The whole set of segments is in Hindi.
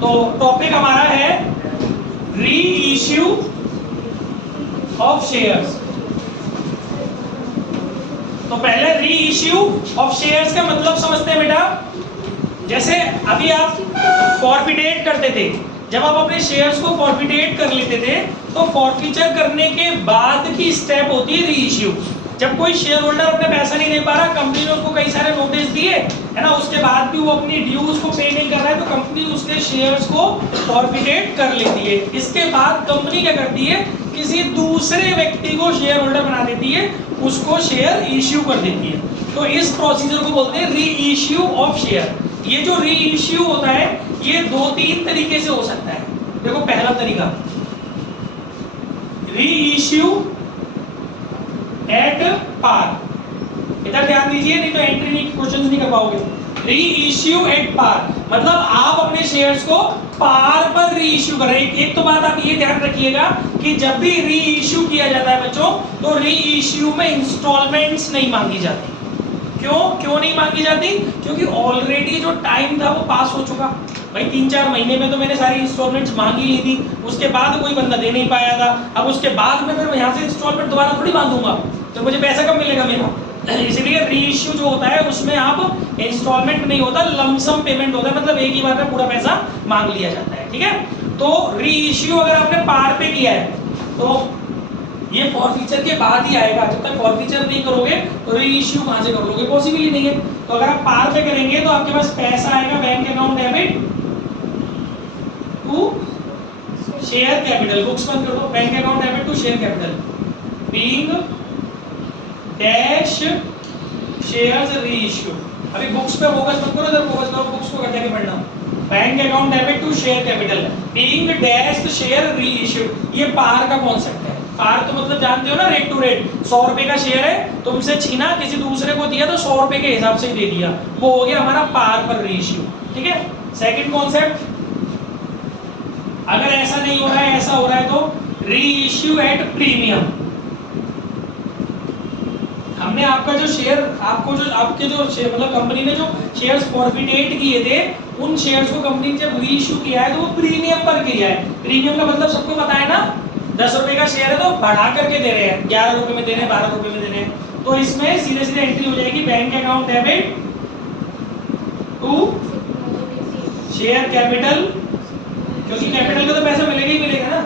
तो टॉपिक हमारा है री इश्यू ऑफ शेयर्स। तो पहले री इश्यू ऑफ शेयर्स का मतलब समझते हैं बेटा। जैसे अभी आप फॉरफिटेट करते थे, जब आप अपने शेयर्स को फॉरफिटेट कर लेते थे तो फॉरफीचर करने के बाद की स्टेप होती है री इश्यू। जब कोई शेयर होल्डर अपने पैसा नहीं दे पा रहा, कंपनी ने उसको कई सारे नोटिस दिए है ना, उसके बाद भी वो अपनी ड्यूज को पे नहीं कर रहा है, तो कंपनी उसके शेयर्स को फॉरफिटेट कर लेती है। इसके बाद कंपनी क्या करती है, किसी दूसरे व्यक्ति को शेयर होल्डर बना देती है, उसको शेयर इश्यू कर देती है। तो इस प्रोसीजर को बोलते हैं री इश्यू ऑफ शेयर। ये जो री इश्यू होता है ये 2-3 तरीके से हो सकता है। देखो पहला तरीका, री इश्यू एट पार। इधर ध्यान दीजिए, नहीं तो एंट्री नहीं क्वेश्चंस नहीं कर पाओगे। री इश्यू एट पार मतलब आप अपने शेयर्स को पार पर री इश्यू कर रहे हैं। एक तो बात आप ये ध्यान रखिएगा कि जब भी री इश्यू किया जाता है बच्चों, तो री इश्यू में इंस्टॉलमेंट्स नहीं मांगी जाती। क्यों नहीं मांगी जाती? क्योंकि ऑलरेडी जो टाइम था वो पास हो चुका। भाई 3-4 महीने में तो मैंने सारी इंस्टॉलमेंट्स मांगी ली थी, उसके बाद कोई बंदा दे नहीं पाया था। अब उसके बाद में फिर यहाँ से इंस्टॉलमेंट दोबारा थोड़ी बांधूंगा, तो मुझे पैसा कब मिलेगा मेरा? इसलिए री इश्यू जो होता है उसमें आप इंस्टॉलमेंट नहीं होता, लमसम पेमेंट होता है, मतलब एक ही बार में पूरा पैसा मांग लिया जाता है। ठीक है, तो री इश्यू अगर आपने पार पे किया है तो ये फॉरफीचर के बाद ही आएगा। जब तक फॉरफीचर नहीं करोगे तो री इश्यू कहां से करोगे? पॉसिबल ही नहीं है। तो अगर आप पार पे करेंगे तो आपके पास पैसा आएगा bank account debit to share capital. Books बंद कर दो। Bank account debit to share capital being dash shares reissue. अभी बुक्स पे फोकस मत करो, इधर फोकस करो, बुक्स को करके पढ़ना। Bank account debit to share capital being dash share reissue. ये पार का कॉन्सेप्ट है। पार तो मतलब जानते हो ना, रेट टू रेट। 100 रुपए का शेयर है, तुमसे छीना, किसी दूसरे को दिया तो 100 रुपए के हिसाब से दे दिया, वो हो गया हमारा पार पर री इश्यू। ठीक है, सेकंड कॉन्सेप्ट, अगर ऐसा नहीं हो रहा है, ऐसा हो रहा है तो री इश्यू एट प्रीमियम। हमने आपका जो शेयर, आपको जो आपके जो शेयर मतलब कंपनी ने जो शेयर्स फॉरफिटेट किए थे, उन शेयर्स को कंपनी ने जब री इश्यू किया है तो वो प्रीमियम पर किया है। प्रीमियम का मतलब सबको पता है ना, 10 रुपए का शेयर है तो बढ़ा करके दे रहे हैं, 11 रुपए में दे रहे हैं, 12 रुपए में दे रहे हैं। तो इसमें सीधे सीधे एंट्री हो जाएगी bank account debit to share capital, क्योंकि कैपिटल का तो पैसा मिलेगा ही मिलेगा ना,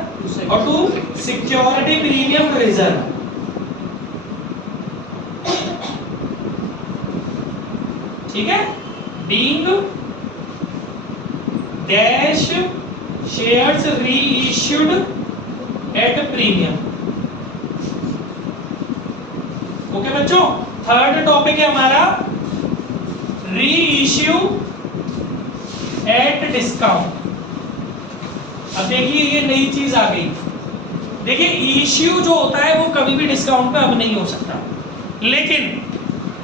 और टू सिक्योरिटी प्रीमियम रिजर्व। ठीक है, बीइंग डैश शेयर्स री इश्यूड एट प्रीमियम। ओके बच्चों, थर्ड टॉपिक है हमारा री इश्यू एट डिस्काउंट। अब देखिए ये नई चीज आ गई। देखिए इश्यू जो होता है वो कभी भी डिस्काउंट पे अब नहीं हो सकता, लेकिन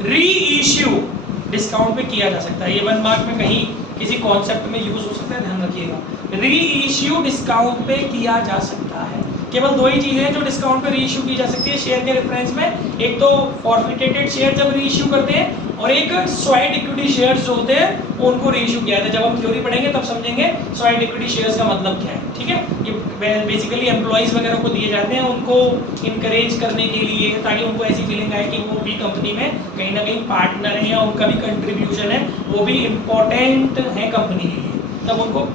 री इश्यू डिस्काउंट पे किया जा सकता है। ये 1 मार्क में कहीं किसी कॉन्सेप्ट में यूज हो सकता है, ध्यान रखिएगा। री इश्यू डिस्काउंट पे किया जा सकता है। केवल 2 ही चीजें हैं जो डिस्काउंट पे री इश्यू की जा सकती है शेयर के रेफरेंस में। एक तो फॉरफिटेटेड शेयर जब री इश्यू करते हैं, और एक स्वाइट इक्विटी शेयर्स जो होते हैं उनको री इश्यू किया जाता है। जब हम थ्योरी पढ़ेंगे तब समझेंगे स्वाइट इक्विटी शेयर्स का मतलब क्या है। ठीक है, ये बेसिकली एम्प्लॉइज वगैरह को दिए जाते हैं, उनको इनकरेज करने के लिए, ताकि उनको ऐसी फीलिंग आए कि वो भी कंपनी में कहीं ना कहीं पार्टनर है या उनका भी कंट्रीब्यूशन है, वो भी इम्पोर्टेंट है कंपनी के लिए, तब उनको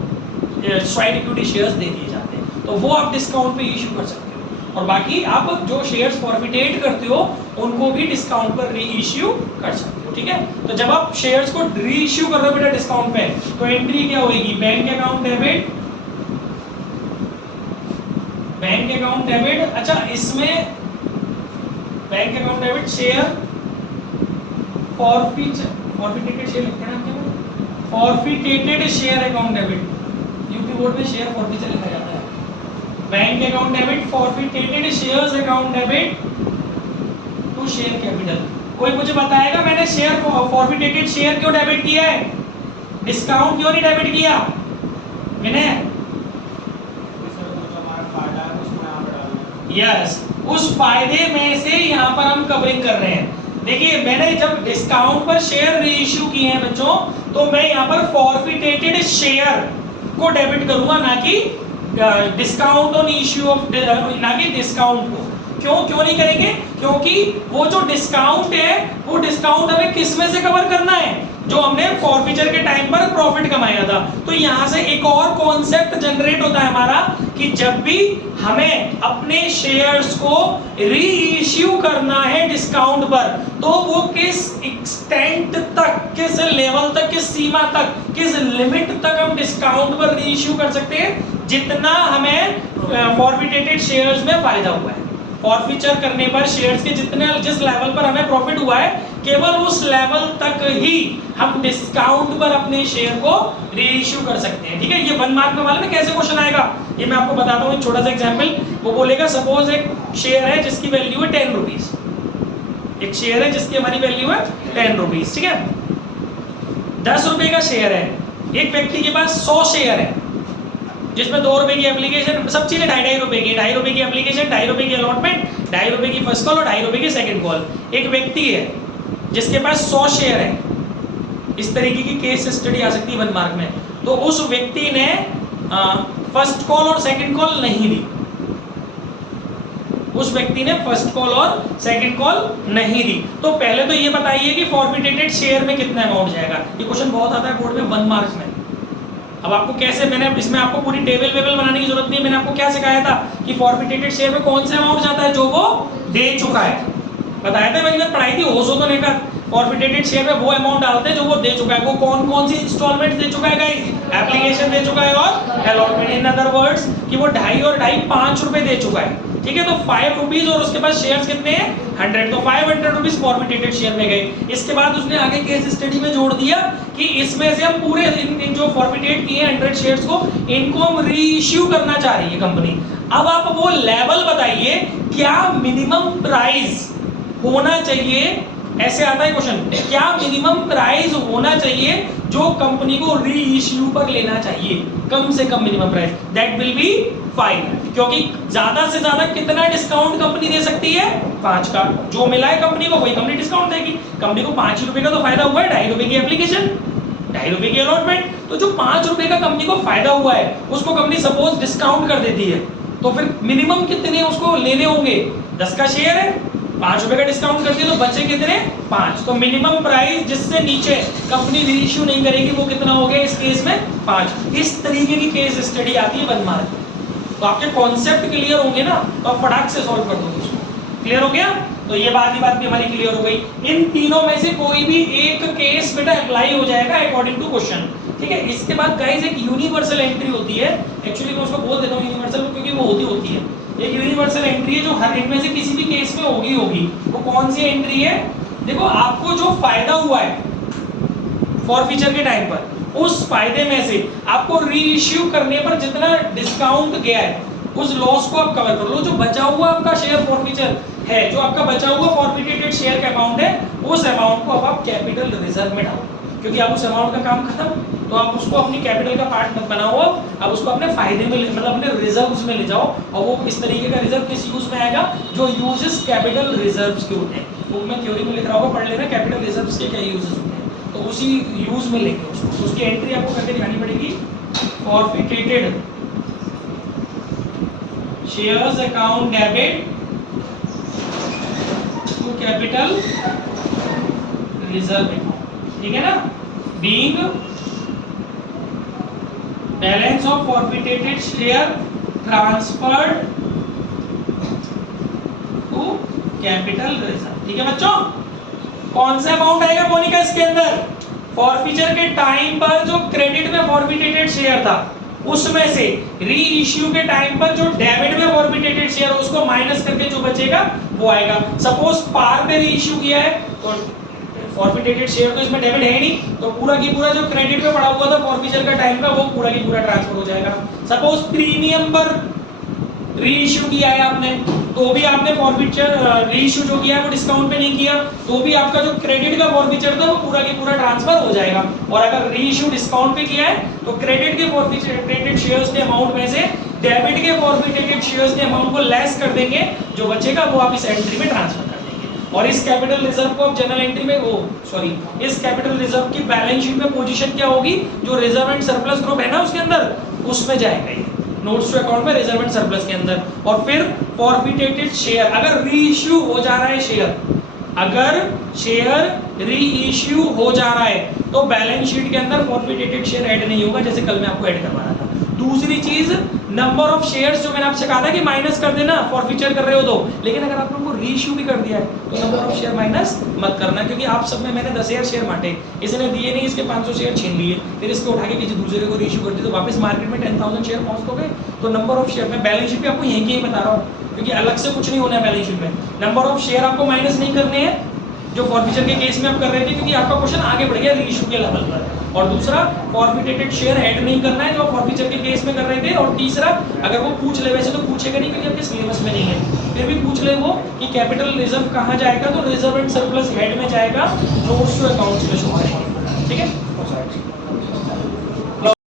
स्वाइट इक्विटी शेयर्स दे दिए जाते हैं। तो वो आप डिस्काउंट पे इश्यू कर सकते हो, और बाकी आप जो शेयर्स फॉरफिटेट करते हो उनको भी डिस्काउंट पर री इश्यू कर सकते हो। ठीक है, तो जब आप शेयर्स को री इश्यू कर रहे हो बेटा डिस्काउंट पे, तो एंट्री क्या होगी? Bank account debit, bank account debit. अच्छा, इसमें bank account debit share forfeited share लिखते हैं ना, forfeited share account debit, UP board में शेयर फॉरफिचर लिखा जाता है। Bank account debit forfeited shares account debit to share capital. कोई मुझे बताएगा मैंने शेयर फॉरफिटेटेड शेयर क्यों डेबिट किया है, डिस्काउंट क्यों नहीं डेबिट किया मैंने? यस, उस फायदे में से यहाँ पर हम कवरिंग कर रहे हैं। देखिए मैंने जब डिस्काउंट पर शेयर री इश्यू किए हैं बच्चों, तो मैं यहाँ पर फॉरफिटेटेड शेयर को डेबिट करूंगा, ना कि डिस्काउंट ऑन इश्यू ऑफ, ना कि डिस्काउंट को। क्यों नहीं करेंगे? क्योंकि वो जो डिस्काउंट है वो डिस्काउंट हमें किस में से कवर करना है? जो हमने फॉरफीचर के टाइम पर प्रॉफिट कमाया था। तो यहां से एक और कॉन्सेप्ट जनरेट होता है हमारा कि जब भी हमें अपने शेयर्स को री इश्यू करना है डिस्काउंट पर, तो वो किस एक्सटेंट तक, किस लेवल तक, किस सीमा तक, किस लिमिट तक हम डिस्काउंट पर री इश्यू कर सकते हैं, जितना हमें फॉरफिटेटेड शेयर्स में फायदा हुआ है। फॉरफीचर करने पर शेयर्स के जिस लेवल पर हमें प्रॉफिट हुआ है, केवल उस लेवल तक ही हम डिस्काउंट पर अपने शेयर को री इश्यू कर सकते हैं। ठीक है, ये 1 मार्क में मालूम है कैसे क्वेश्चन आएगा, ये मैं आपको बताता हूँ एक छोटा सा एग्जांपल। वो बोलेगा सपोज एक शेयर है जिसकी वैल्यू है 10 रुपीज, एक शेयर है जिसकी हमारी वैल्यू है 10 रुपीज। ठीक है, 10 रुपए का शेयर है, एक व्यक्ति के पास 100 शेयर है जिसमें 2 रुपए की एप्लीकेशन, सब चीजें 2.5 रुपए की, 2.5 रुपए की एप्लीकेशन, 2.5 रुपए की अलॉटमेंट, 2.5 रुपए की फर्स्ट कॉल और 2.5 रुपए की सेकंड कॉल। एक व्यक्ति है जिसके पास 100 शेयर है, इस तरीके की केस स्टडी आ सकती है 1 मार्क में। तो उस व्यक्ति ने फर्स्ट कॉल और सेकंड कॉल नहीं दी, उस व्यक्ति ने फर्स्ट कॉल और सेकंड कॉल नहीं दी। तो पहले तो ये बताइए कि फॉरफिटेटेड शेयर में कितना अमाउंट जाएगा। ये क्वेश्चन बहुत आता है बोर्ड में 1 मार्क्स में। अब आपको कैसे, मैंने इसमें आपको पूरी टेबल वेबल बनाने की जरूरत नहीं है। मैंने आपको क्या सिखाया था कि फॉरफिटेटेड शेयर में कौन से अमाउंट जाता है जो वो दे चुका है, बताया था भाई, मैं पढ़ाई थी होशो तो नहीं कर। फॉरफिटेटेड शेयर में वो अमाउंट डालते हैं जो वो दे चुका है। वो कौन कौन सी इंस्टॉलमेंट दे चुका है गाइस? एप्लीकेशन दे चुका है और अलॉटमेंट। इन अदर वर्ड्स कि वो 2.5 और 2.5 5 रुपए दे चुका है। ठीक है, तो 5 रुपीज और उसके पास शेयर्स कितने हैं? 100, तो 500 रुपीज फॉरफिटेटेड शेयर में गए। इसके बाद उसने आगे केस स्टडी में जोड़ दिया कि इसमें से हम पूरे इन जो फॉरफिटेट किए 100 शेयर्स को, इनको हम री इश्यू करना चाह रही है कंपनी। अब आप वो लेवल बताइए, क्या मिनिमम प्राइस होना चाहिए, ऐसे आता है क्वेश्चन, क्या मिनिमम प्राइस होना चाहिए जो कंपनी को री इश्यू पर लेना चाहिए, कम से कम minimum price, that will be 5। क्योंकि ज्यादा से ज्यादा कितना डिस्काउंट कंपनी दे सकती है? 5 का। जो मिला है कंपनी को वही कंपनी डिस्काउंट देगी। कंपनी को 5 रुपए का तो फायदा हुआ है, 2.5 रुपए की एप्लीकेशन, 2.5 रुपए की अलॉटमेंट, तो जो 5 रुपए का कंपनी को फायदा हुआ है उसको कंपनी सपोज डिस्काउंट कर देती है, तो फिर मिनिमम कितने उसको लेने होंगे? 10 का शेयर है, 5 रुपए का डिस्काउंट करती है तो बचे कितने? 5। तो मिनिमम प्राइस जिससे नीचे कंपनी री इश्यू नहीं करेगी वो कितना हो गया इस केस में? 5। इस तरीके की केस स्टडी आती है 1 मार्क। तो आपके कॉन्सेप्ट क्लियर होंगे ना, तो आप फटाक से सॉल्व कर दोगे उसको। क्लियर हो गया? तो ये बात भी हमारी क्लियर हो गई। इन तीनों में से कोई भी एक केस बेटा अप्लाई हो जाएगा अकॉर्डिंग टू क्वेश्चन। ठीक है, इसके बाद गाइस एक यूनिवर्सल एंट्री होती है, एक्चुअली मैं उसको बोल देता हूँ यूनिवर्सल क्योंकि वो होती है। एक यूनिवर्सल एंट्री है जो हर इनमें से किसी भी केस में होगी। वो कौन सी एंट्री है? देखो, आपको जो फायदा हुआ है फॉरफीचर के टाइम पर, उस फायदे में से आपको री इश्यू करने पर जितना डिस्काउंट गया है उस लॉस को आप कवर कर लो। जो बचा हुआ आपका शेयर फॉरफीचर है, जो आपका बचा हुआ फॉरफिटेटेड शेयर का अमाउंट है, उस अमाउंट को अब आप कैपिटल रिजर्व में डालो, क्योंकि अब उस अमाउंट का काम खत्म, तो आप उसको अपनी कैपिटल का पार्ट मत बनाओ, अब उसको अपने फायदे में मतलब अपने रिजर्व्स में ले जाओ। और वो इस तरीके का रिजर्व किस यूज में आएगा? जो यूजेस कैपिटल रिजर्व्स के होते हैं। बुक में थ्योरी में लिख रहा होगा, पढ़ लेना कैपिटल रिजर्व्स के क्या यूजेस होते हैं, तो उसी यूज में लेंगे उसको। तो उसकी एंट्री आपको करके दिखानी पड़ेगी। Forfeited shares account debit to capital reserve account, ठीक है ना? Being balance of forfeited share transferred to capital reserve. ठीक है बच्चों, कौन सा अमाउंट आएगा मोनिका इसके अंदर? फॉरफीचर के टाइम पर जो क्रेडिट में फॉरफिटेटेड शेयर था उसमें से री इश्यू के टाइम पर जो डेबिट में फॉरफिटेटेड शेयर उसको माइनस करके जो बचेगा वो आएगा। सपोज पार पे री इश्यू किया है तो फॉरफिटेटेड शेयर तो इसमें डेबिट है नहीं, तो पूरा की पूरा जो क्रेडिट में पड़ा हुआ था फॉरफीचर का टाइम का वो पूरा की पूरा ट्रांसफर हो जाएगा। सपोज प्रीमियम पर री इश्यू किया है आपने, तो भी आपने फॉरफीचर री इश्यू जो किया है वो डिस्काउंट पे नहीं किया, तो भी आपका जो क्रेडिट का फॉरफीचर था वो पूरा की पूरा ट्रांसफर हो जाएगा। और अगर री इश्यू डिस्काउंट पे किया है तो क्रेडिट के फॉरफिटेटेड शेयर्स के अमाउंट में से डेबिट के फॉरफिटेटेड शेयर्स के अमाउंट को लेस कर देंगे, जो बचेगा वो आप इस एंट्री में ट्रांसफर कर देंगे। और इस कैपिटल रिजर्व को अब जनरल एंट्री में इस कैपिटल रिजर्व की बैलेंस शीट में पोजीशन क्या होगी, जो रिजर्व एंड सरप्लस ग्रुप है ना उसके अंदर, उसमें जाएगा ये नोट्स टू अकाउंट में रिजर्व एंड सरप्लस के अंदर। और फिर फॉरफिटेटेड शेयर, अगर रीइश्यू हो जा रहा है शेयर, अगर शेयर रीइश्यू हो जा रहा है तो बैलेंस शीट के अंदर फॉरफिटेटेड शेयर ऐड नहीं होगा, जैसे कल मैं आपको ऐड करवा रहा था। दूसरी चीज, नंबर ऑफ शेयर्स जो मैंने आपसे कहा था कि माइनस कर देना फॉरफिचर कर रहे हो तो, लेकिन अगर आप लोगों को रीइश्यू भी कर दिया है तो नंबर ऑफ शेयर माइनस मत करना, क्योंकि आप सब में मैंने 10,000 शेयर बांटे, इसने दिए नहीं, इसके 500 शेयर छीन लिए, फिर इसको उठा के किसी दूसरे को रीइश्यू कर दिया तो वापस मार्केट में 10,000 शेयर पहुंच तो गए। तो नंबर ऑफ शेयर में बैलेंस शीट पे आपको यहीं के ही बता रहा हूँ, क्योंकि अलग से कुछ नहीं होना है बैलेंस शीट में। नंबर ऑफ शेयर आपको माइनस नहीं करने हैं जो फॉरफिचर के केस में आप कर रहे थे, क्योंकि आपका क्वेश्चन आगे बढ़ गया रीइश्यू के लेवल पर। और दूसरा, फॉरफिटेटेड शेयर ऐड नहीं करना है जो फॉरफिचर के केस में कर रहे थे। और तीसरा, अगर वो पूछ ले, वैसे तो पूछेगा नहीं क्योंकि आपके सिलेबस में नहीं है, फिर भी पूछ ले वो कि कैपिटल रिजर्व कहाँ जाएगा, तो रिजर्व एंड सरप्लस हेड में जाएगा, नोट्स टू अकाउंट्स में शो करेंगे। ठीक है।